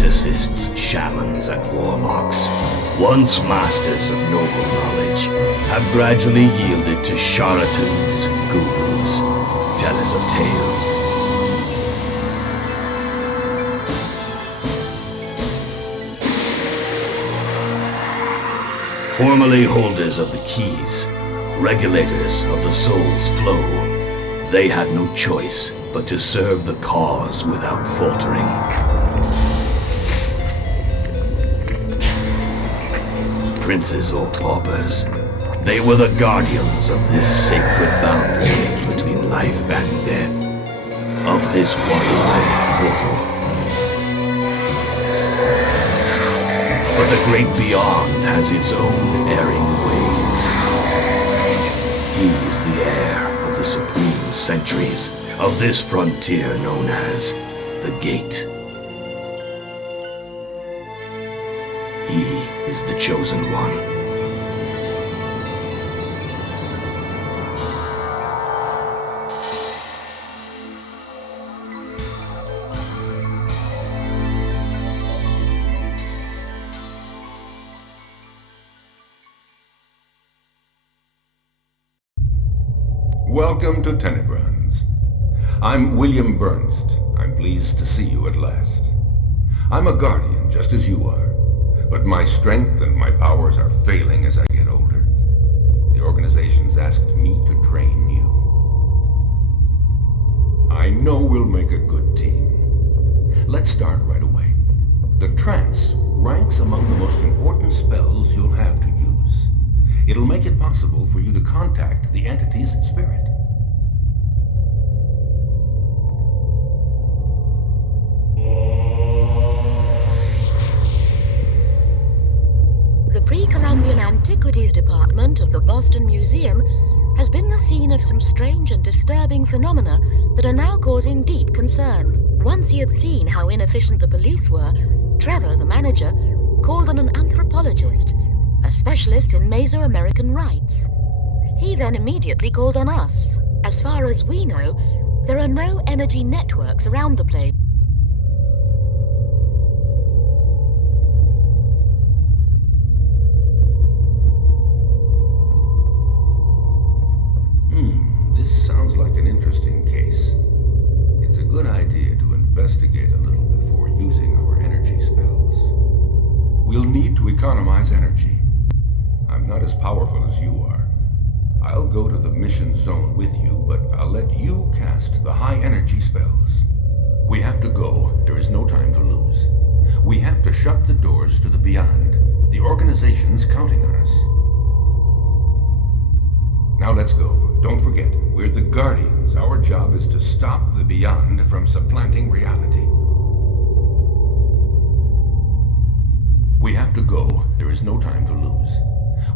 Exorcists, shamans, and warlocks, once masters of noble knowledge, have gradually yielded to charlatans, gurus, tellers of tales. Formerly holders of the keys, regulators of the soul's flow, they had no choice but to serve the cause without faltering. Princes or paupers, they were the guardians of this sacred boundary between life and death, of this one-way portal. But the great beyond has its own erring ways. He is the heir of the supreme centuries of this frontier known as the Gate. He is the chosen one. Welcome to Tenebrons. I'm William Bernst. I'm pleased to see you at last. I'm a guardian, just as you are. But my strength and my powers are failing as I get older. The organization's asked me to train you. I know we'll make a good team. Let's start right away. The trance ranks among the most important spells you'll have to use. It'll make it possible for you to contact the entity's spirit. The Pre-Columbian Antiquities Department of the Boston Museum has been the scene of some strange and disturbing phenomena that are now causing deep concern. Once he had seen how inefficient the police were, Trevor, the manager, called on an anthropologist, a specialist in Mesoamerican rites. He then immediately called on us. As far as we know, there are no energy networks around the place. This sounds like an interesting case. It's a good idea to investigate a little before using our energy spells. We'll need to economize energy. I'm not as powerful as you are. I'll go to the mission zone with you, but I'll let you cast the high energy spells. We have to go. There is no time to lose. We have to shut the doors to the beyond. The organization's counting on us. Now let's go. Don't forget, we're the Guardians. Our job is to stop the beyond from supplanting reality. We have to go. There is no time to lose.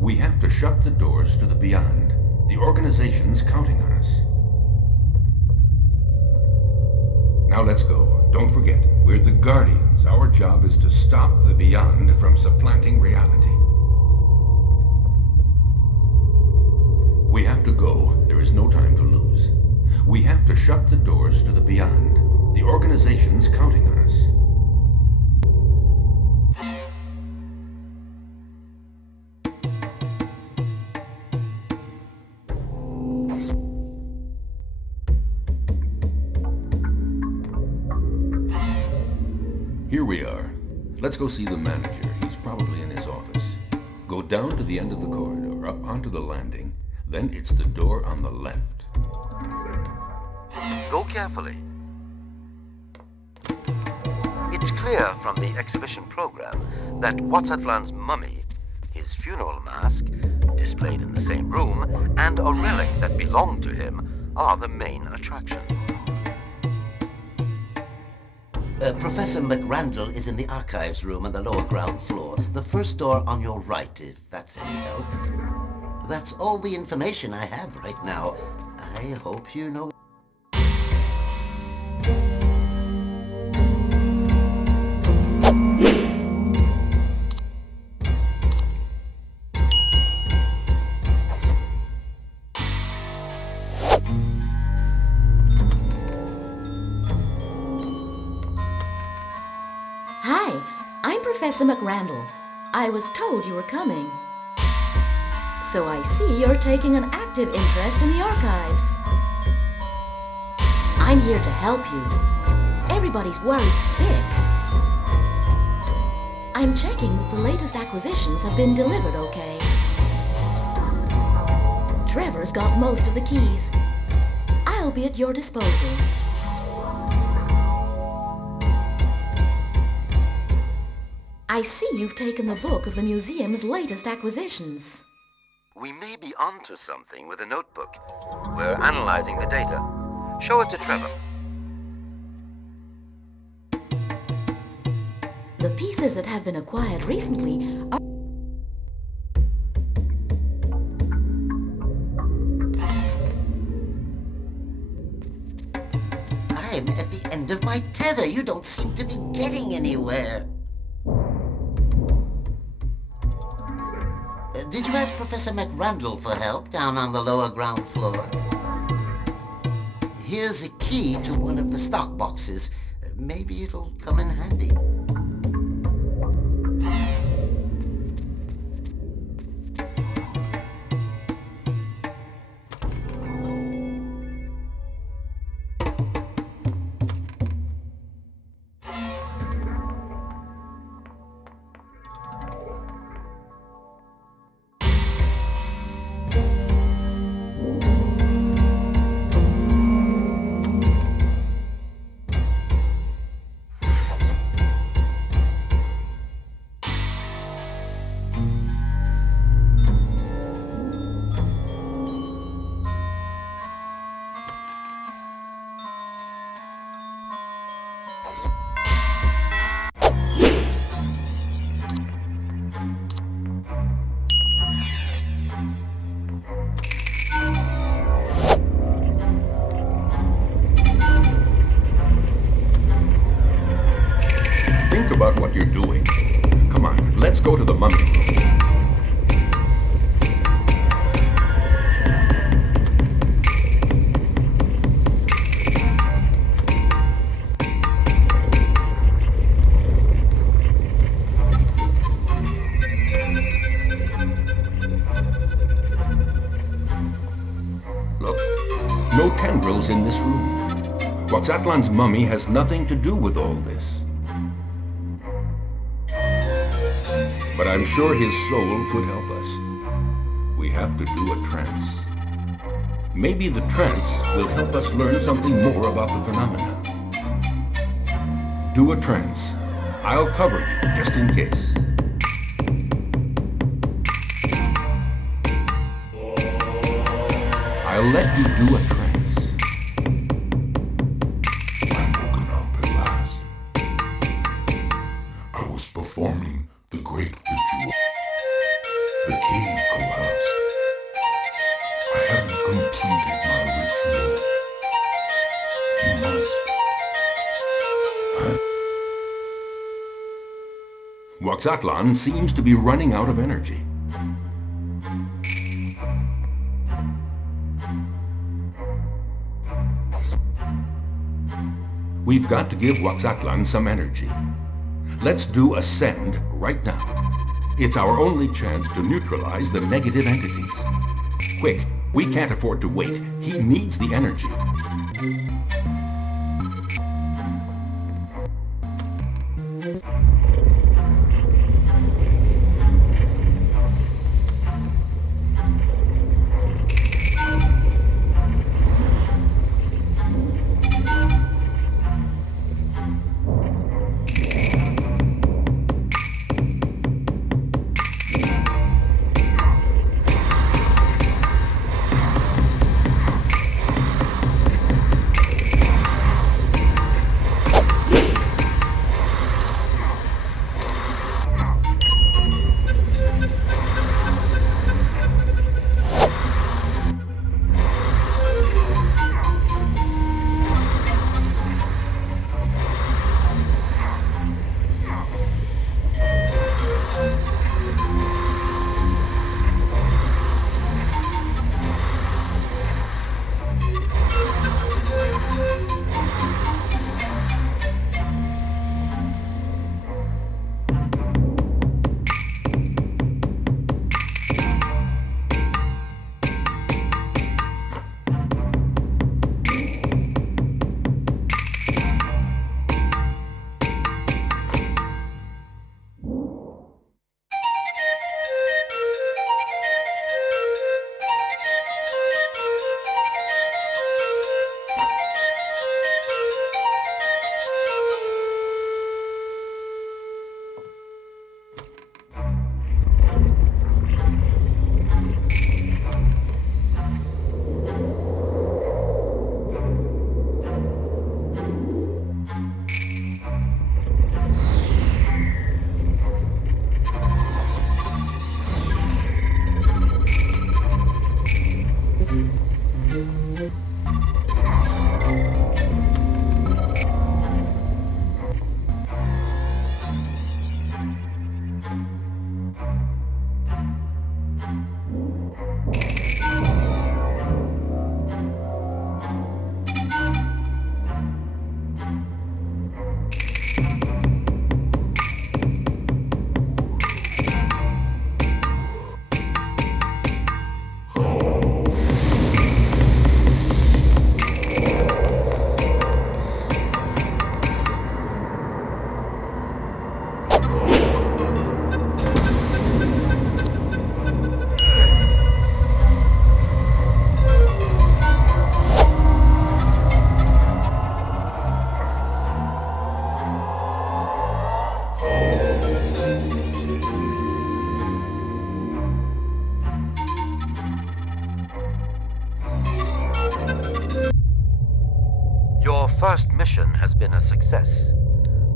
We have to shut the doors to the beyond. The organization's counting on us. Now let's go. Don't forget, we're the Guardians. Our job is to stop the beyond from supplanting reality. We have to go. There is no time to lose. We have to shut the doors to the beyond. The organization's counting on us. Here we are. Let's go see the manager. He's probably in his office. Go down to the end of the corridor, up onto the landing. Then it's the door on the left. Go carefully. It's clear from the exhibition program that Quetzalcoatl's mummy, his funeral mask, displayed in the same room, and a relic that belonged to him are the main attraction. Professor McRandall is in the archives room on the lower ground floor. The first door on your right, if that's any help. That's all the information I have right now. I hope you know. Hi, I'm Professor McRandall. I was told you were coming. So I see you're taking an active interest in the archives. I'm here to help you. Everybody's worried sick. I'm checking that the latest acquisitions have been delivered okay. Trevor's got most of the keys. I'll be at your disposal. I see you've taken the book of the museum's latest acquisitions. We may be onto something with a notebook. We're analyzing the data. Show it to Trevor. The pieces that have been acquired recently are... I'm at the end of my tether. You don't seem to be getting anywhere. Did you ask Professor McRandall for help down on the lower ground floor? Here's a key to one of the stock boxes. Maybe it'll come in handy. Think about what you're doing. Come on, let's go to the mummy room. Look, no tendrils in this room. Waxatlan's mummy has nothing to do with all this. But I'm sure his soul could help us. We have to do a trance. Maybe the trance will help us learn something more about the phenomena. Do a trance. I'll cover you, just in case. I'll let you do a trance. I'm woken up at last. I was performing the great ritual. The cave collapsed. I haven't completed my ritual. You must. Waxatlan seems to be running out of energy. We've got to give Waxatlan some energy. Let's do Ascend right now. It's our only chance to neutralize the negative entities. Quick, we can't afford to wait. He needs the energy.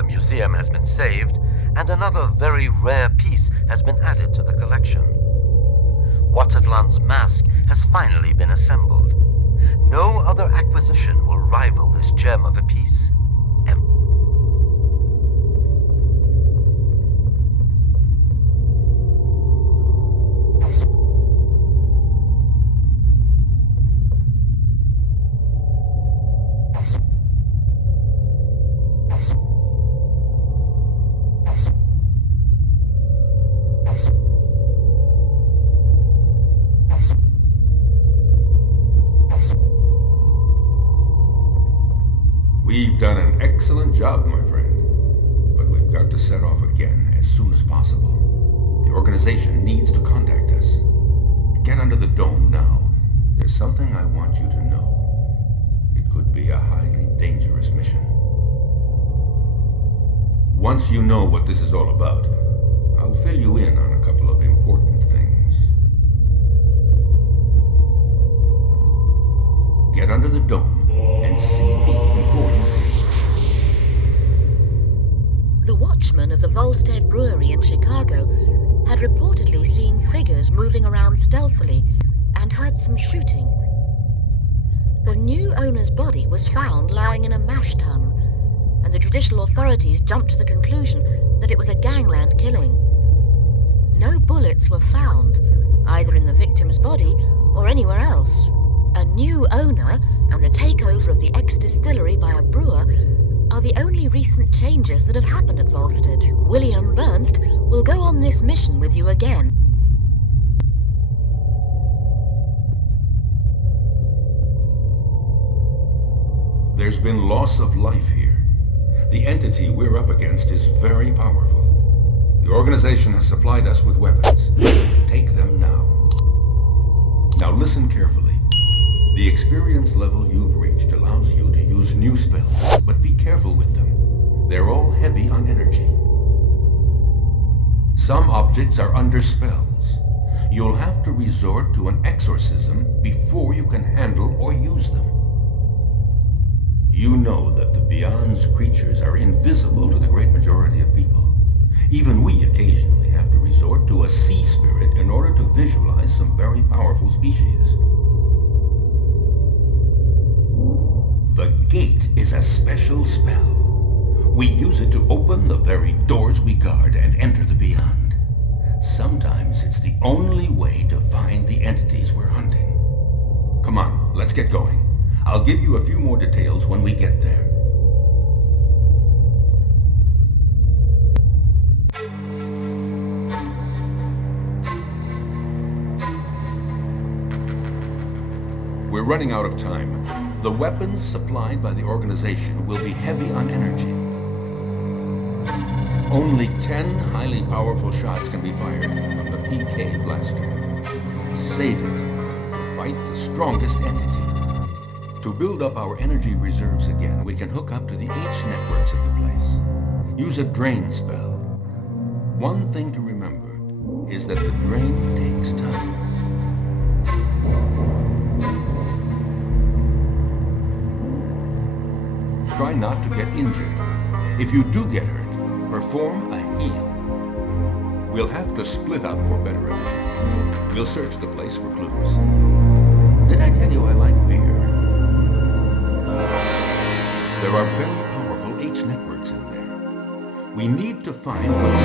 The museum has been saved, and another very rare piece has been added to the collection. Watatlan's mask has finally been assembled. No other acquisition will rival this gem of a piece. We've done an excellent job, my friend. But we've got to set off again as soon as possible. The organization needs to contact us. Get under the dome now. There's something I want you to know. It could be a highly dangerous mission. Once you know what this is all about, I'll fill you in on a couple of important things. Get under the dome and see me before you go. The watchman of the Volstead Brewery in Chicago had reportedly seen figures moving around stealthily and heard some shooting. The new owner's body was found lying in a mash tun, and the judicial authorities jumped to the conclusion that it was a gangland killing. No bullets were found, either in the victim's body or anywhere else. A new owner and the takeover of the ex-distillery by a brewer are the only recent changes that have happened at Volstead. William Bernst will go on this mission with you again. There's been loss of life here. The entity we're up against is very powerful. The organization has supplied us with weapons. Take them now. Now listen carefully. The experience level you've reached allows you to use new spells, but be careful with them. They're all heavy on energy. Some objects are under spells. You'll have to resort to an exorcism before you can handle or use them. You know that the Beyond's creatures are invisible to the great majority of people. Even we occasionally have to resort to a sea spirit in order to visualize some very powerful species. The gate is a special spell. We use it to open the very doors we guard and enter the Beyond. Sometimes it's the only way to find the entities we're hunting. Come on, let's get going. I'll give you a few more details when we get there. We're running out of time. The weapons supplied by the organization will be heavy on energy. Only 10 highly powerful shots can be fired from the PK blaster. Save it to fight the strongest entity. To build up our energy reserves again, we can hook up to the H networks of the place. Use a drain spell. One thing to remember is that the drain takes time. Try not to get injured. If you do get hurt, perform a heal. We'll have to split up for better efficiency. We'll search the place for clues. Did I tell you I like beer? There are very powerful H networks in there. We need to find what the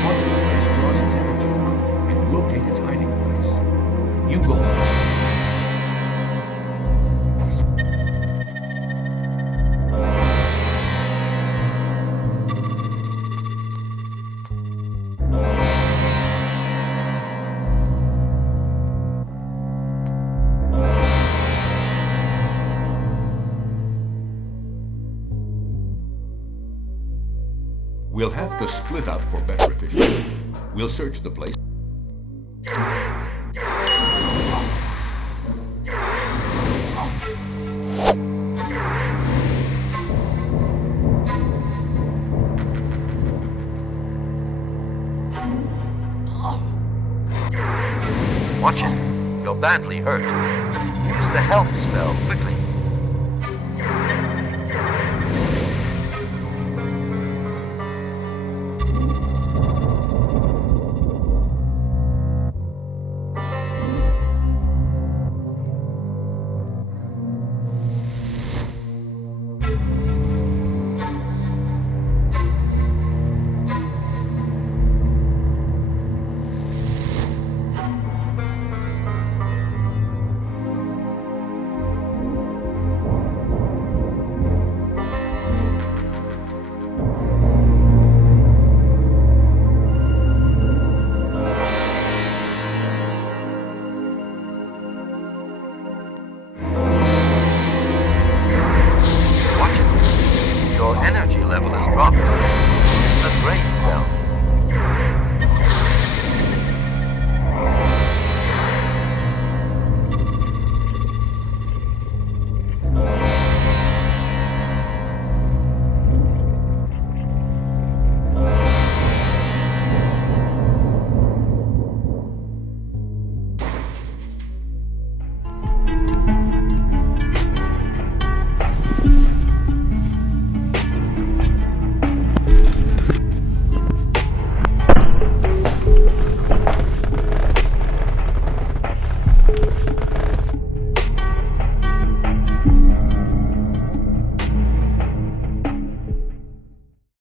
quantum device draws its energy from and locate its hiding place. You go first. We'll have to split up for better efficiency. We'll search the place. Watch it. You're badly hurt. Use the health spell quickly.